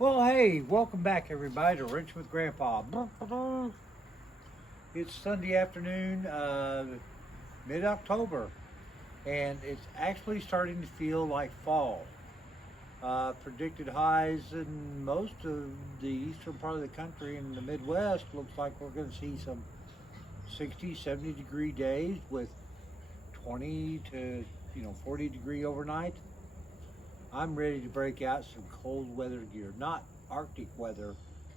Well, hey, welcome back everybody to Wrench with Grandpa. It's Sunday afternoon, mid-October, and it's actually starting to feel like fall. Predicted highs in most of the eastern part of the country and the Midwest looks like we're going to see some 60, 70 degree days with 20 to 40 degree overnight. I'm ready to break out some cold weather gear. Not Arctic weather,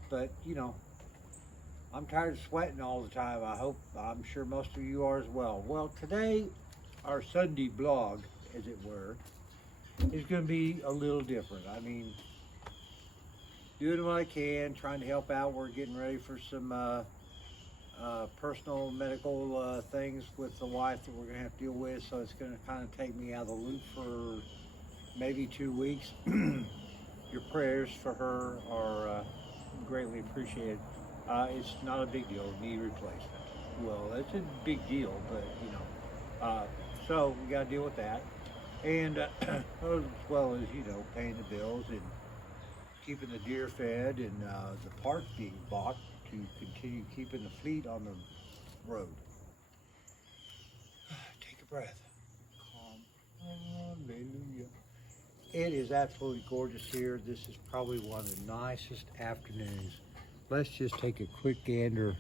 but I'm tired of sweating all the time. I'm sure most of you are as well. Well, today, our Sunday blog, as it were, is going to be a little different. I mean, doing what I can, trying to help out. We're getting ready for some personal medical things with the wife that we're going to have to deal with, so it's going to kind of take me out of the loop for maybe 2 weeks. Your prayers for her are greatly appreciated. It's not a big deal, knee replacement. Well, it's a big deal, but so we got to deal with that. And as well as, paying the bills and keeping the deer fed and the parts being bought to continue keeping the fleet on the road. Take a breath. Calm. Hallelujah. It is absolutely gorgeous here. This is probably one of the nicest afternoons. Let's just take a quick gander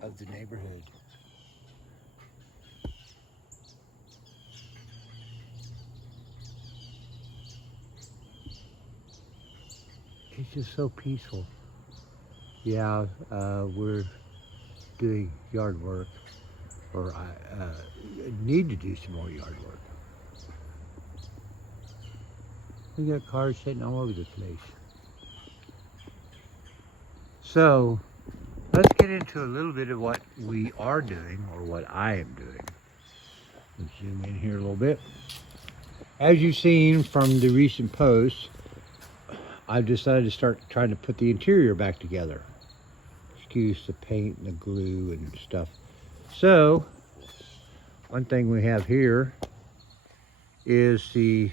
of the neighborhood. It's just so peaceful. Yeah, we're doing yard work, or I need to do some more yard work. We got cars sitting all over the place. So let's get into a little bit of what we are doing, or what I am doing. Let's zoom in here a little bit. As you've seen from the recent posts, I've decided to start trying to put the interior back together. Excuse the paint and the glue and stuff. So one thing we have here is the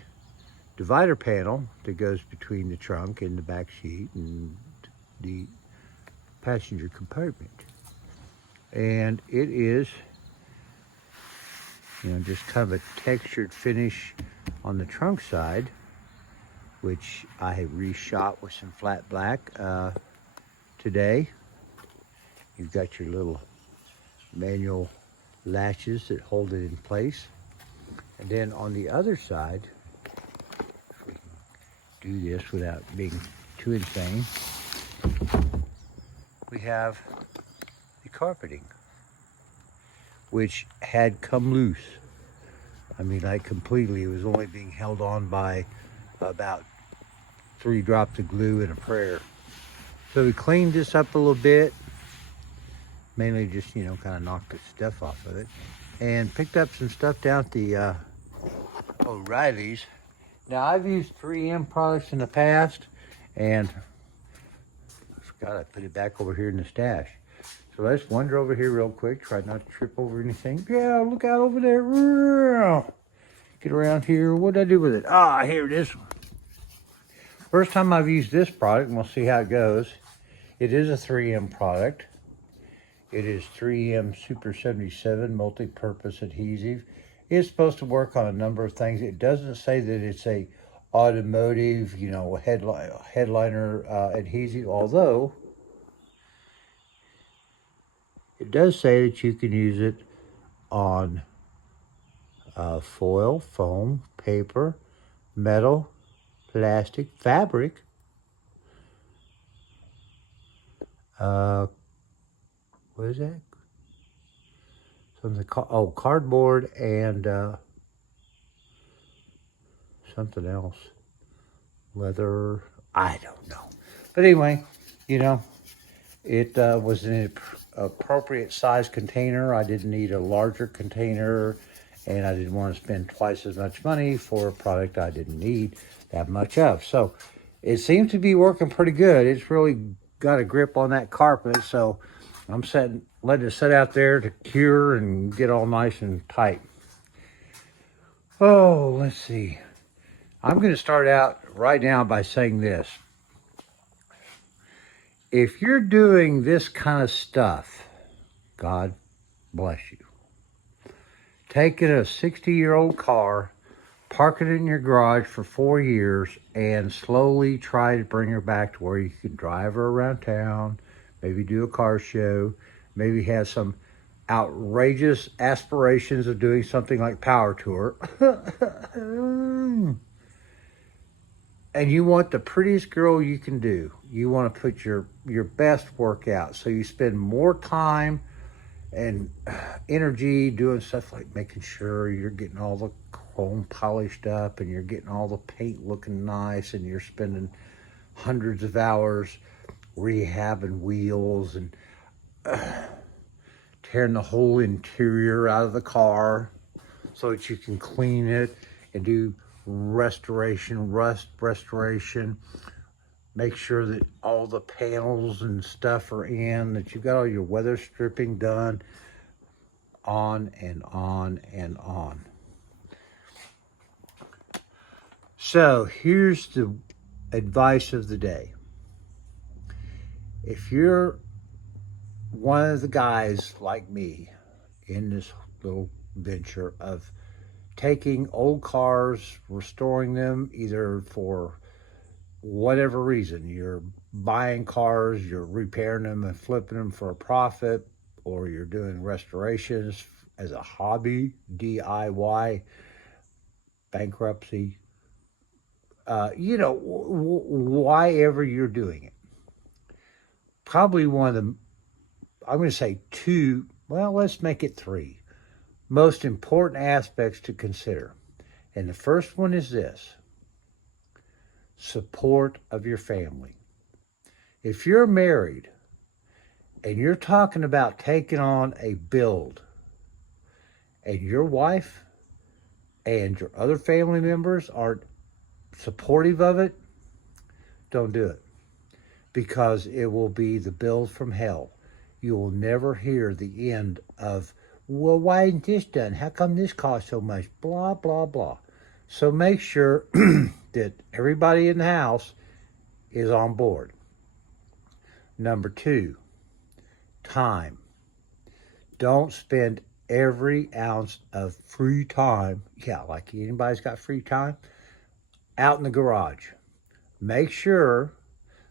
divider panel that goes between the trunk and the back seat and the passenger compartment. And it is, just kind of a textured finish on the trunk side, which I have reshot with some flat black today. You've got your little manual latches that hold it in place. And then on the other side, if we can do this without being too insane, we have the carpeting, which had come loose. I mean, like completely. It was only being held on by about 3 drops of glue and a prayer. So we cleaned this up a little bit, mainly just, kind of knocked the stuff off of it, and picked up some stuff down at the O'Reilly's. Now, I've used 3M products in the past, and I forgot I put it back over here in the stash. So let's wander over here real quick, try not to trip over anything. Yeah, look out over there. Get around here. What did I do with it? Ah, here it is. First time I've used this product, and we'll see how it goes. It is a 3M product. It is 3M Super 77 multi-purpose adhesive. It's supposed to work on a number of things. It doesn't say that it's a automotive, headliner adhesive, although it does say that you can use it on foil, foam, paper, metal, plastic, fabric, what is that? Something called, cardboard and something else. Leather, I don't know. But anyway, it was an appropriate size container. I didn't need a larger container, and I didn't want to spend twice as much money for a product I didn't need that much of. So it seems to be working pretty good. It's really got a grip on that carpet, so I'm letting it sit out there to cure and get all nice and tight. Oh, let's see. I'm going to start out right now by saying this. If you're doing this kind of stuff, God bless you. Taking a 60-year-old car, park it in your garage for 4 years, and slowly try to bring her back to where you can drive her around town, maybe do a car show, maybe have some outrageous aspirations of doing something like Power Tour. And you want the prettiest girl you can do. You want to put your best work out. So you spend more time and energy doing stuff like making sure you're getting all the chrome polished up and you're getting all the paint looking nice, and you're spending hundreds of hours rehabbing wheels and tearing the whole interior out of the car so that you can clean it and do rust restoration. Make sure that all the panels and stuff are in, that you got all your weather stripping done, on and on and on. So here's the advice of the day. If you're one of the guys like me in this little venture of taking old cars, restoring them, either for whatever reason, you're buying cars, you're repairing them and flipping them for a profit, or you're doing restorations as a hobby, DIY, bankruptcy, why ever you're doing it. Probably one of the, I'm going to say two, well, let's make it three, most important aspects to consider. And the first one is this: support of your family. If you're married and you're talking about taking on a build, and your wife and your other family members aren't supportive of it, don't do it, because it will be the build from hell. You will never hear the end of, well, why isn't this done? How come this costs so much? Blah, blah, blah. So make sure that everybody in the house is on board. Number two, time. Don't spend every ounce of free time, like anybody's got free time, out in the garage. Make sure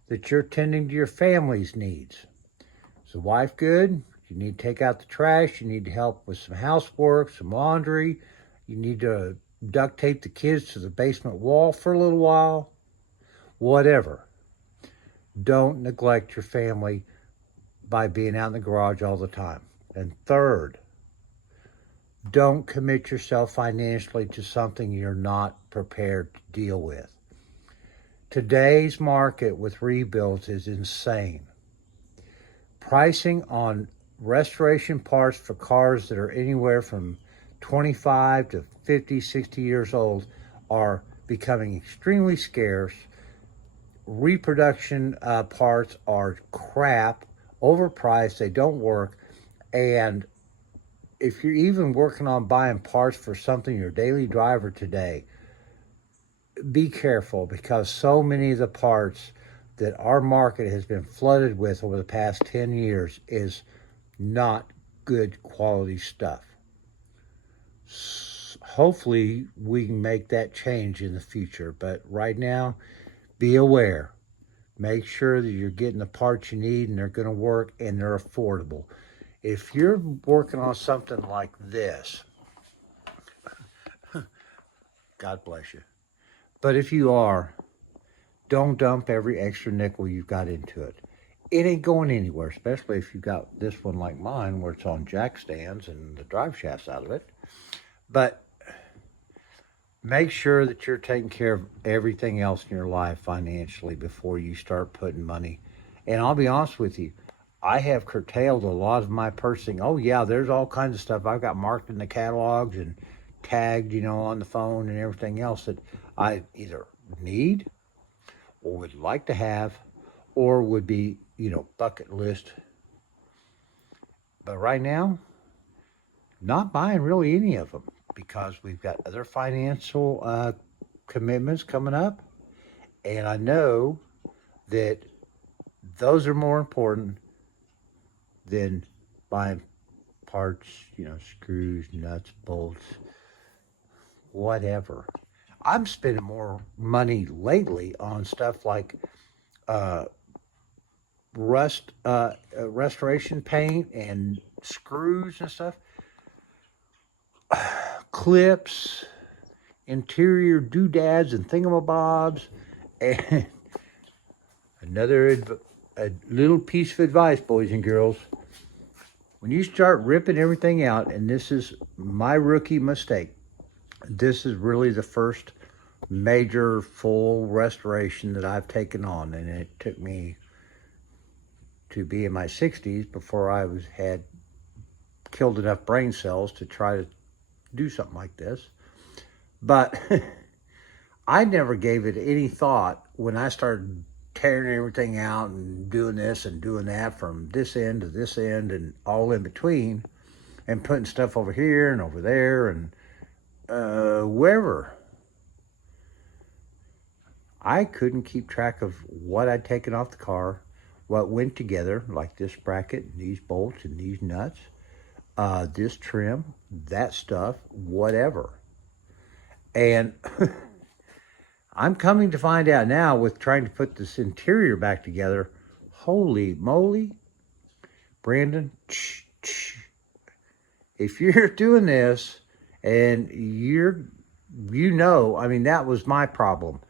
that you're tending to your family's needs. Is the wife good? You need to take out the trash. You need to help with some housework, some laundry. You need to duct tape the kids to the basement wall for a little while. Whatever. Don't neglect your family by being out in the garage all the time. And third, don't commit yourself financially to something you're not prepared to deal with. Today's market with rebuilds is insane. Pricing on restoration parts for cars that are anywhere from 25 to 50, 60 years old are becoming extremely scarce. Reproduction parts are crap, overpriced, they don't work. And if you're even working on buying parts for something, your daily driver today, be careful, because so many of the parts that our market has been flooded with over the past 10 years is not good quality stuff. Hopefully we can make that change in the future, but right now, be aware. Make sure that you're getting the parts you need and they're going to work and they're affordable. If you're working on something like this, God bless you. But if you are, don't dump every extra nickel you've got into it. It ain't going anywhere, especially if you've got this one like mine where it's on jack stands and the drive shaft's out of it. But make sure that you're taking care of everything else in your life financially before you start putting money. And I'll be honest with you, I have curtailed a lot of my purchasing. Oh yeah, there's all kinds of stuff I've got marked in the catalogs and tagged, on the phone and everything else that I either need or would like to have or would be, bucket list. But right now, not buying really any of them because we've got other financial commitments coming up. And I know that those are more important than buying parts, screws, nuts, bolts, whatever. I'm spending more money lately on stuff like uh, restoration paint and screws and stuff, clips, interior doodads and thingamabobs. And a little piece of advice, boys and girls. When you start ripping everything out, and this is my rookie mistake, this is really the first major full restoration that I've taken on, and it took me to be in my 60s before I had killed enough brain cells to try to do something like this. But I never gave it any thought when I started tearing everything out and doing this and doing that from this end to this end and all in between, and putting stuff over here and over there and wherever. I couldn't keep track of what I'd taken off the car, what went together, like this bracket, these bolts and these nuts, this trim, that stuff, whatever. And I'm coming to find out now with trying to put this interior back together, holy moly, Brandon, if you're doing this and I mean, that was my problem.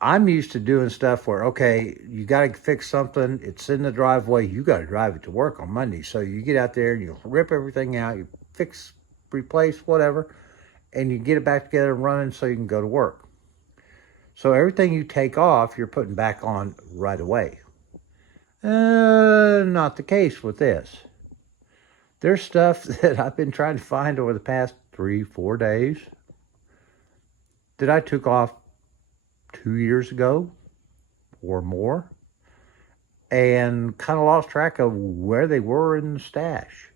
I'm used to doing stuff where, okay, you got to fix something. It's in the driveway. You got to drive it to work on Monday. So you get out there and you rip everything out. You fix, replace, whatever, and you get it back together and running so you can go to work. So everything you take off, you're putting back on right away. Not the case with this. There's stuff that I've been trying to find over the past 3-4 days that I took off 2 years ago or more and kind of lost track of where they were in the stash.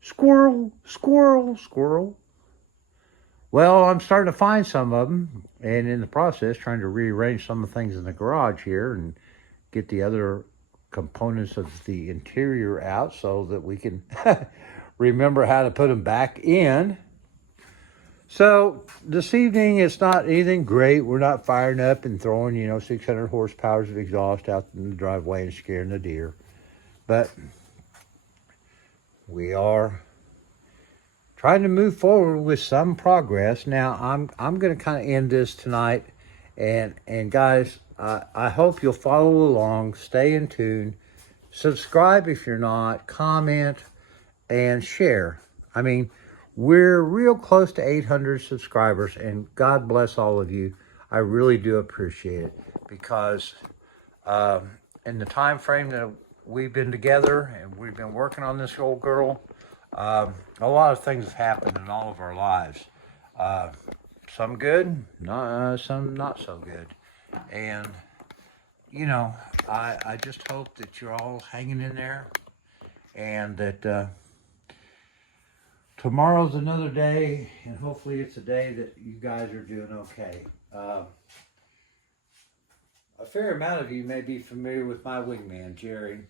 Squirrel, squirrel, squirrel. Well, I'm starting to find some of them, and in the process trying to rearrange some of the things in the garage here and get the other components of the interior out so that we can remember how to put them back in. So this evening, it's not anything great. We're not firing up and throwing, 600 horsepower of exhaust out in the driveway and scaring the deer. But we are trying to move forward with some progress. Now, I'm going to kind of end this tonight. And guys, I hope you'll follow along, stay in tune, subscribe if you're not, comment, and share. I mean, we're real close to 800 subscribers, and God bless all of you. I really do appreciate it because in the time frame that we've been together and we've been working on this old girl, a lot of things have happened in all of our lives. Some good, some not so good. And, I just hope that you're all hanging in there and that tomorrow's another day, and hopefully it's a day that you guys are doing okay. A fair amount of you may be familiar with my wingman, Jerry,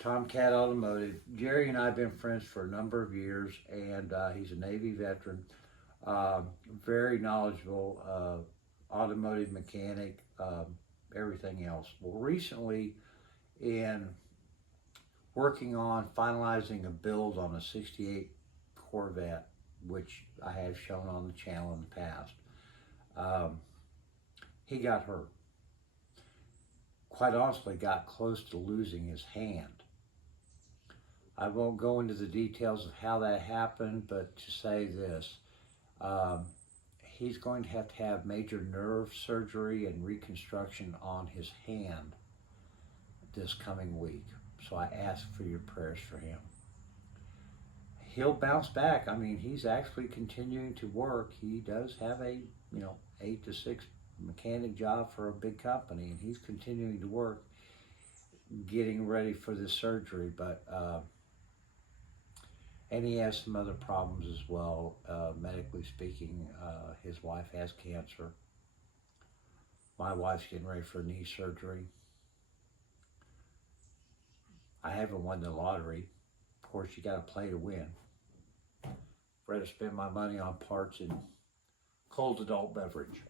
Tomcat Automotive. Jerry and I have been friends for a number of years, and he's a Navy veteran, very knowledgeable, automotive mechanic, everything else. Well, recently, in working on finalizing a build on a 68 Corvette, which I have shown on the channel in the past, he got hurt. Quite honestly, got close to losing his hand. I won't go into the details of how that happened, but to say this, he's going to have major nerve surgery and reconstruction on his hand this coming week. So I ask for your prayers for him. He'll bounce back. I mean, he's actually continuing to work. He does have a, 8 to 6 mechanic job for a big company, and he's continuing to work, getting ready for this surgery. But and he has some other problems as well, medically speaking. His wife has cancer. My wife's getting ready for knee surgery. I haven't won the lottery. Of course, you got to play to win. I'd rather spend my money on parts and cold adult beverage.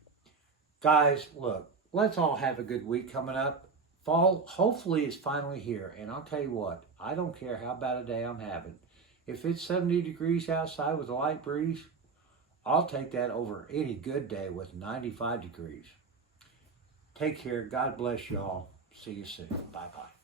Guys, look, let's all have a good week coming up. Fall hopefully is finally here. And I'll tell you what, I don't care how bad a day I'm having. If it's 70 degrees outside with a light breeze, I'll take that over any good day with 95 degrees. Take care. God bless y'all. See you soon. Bye-bye.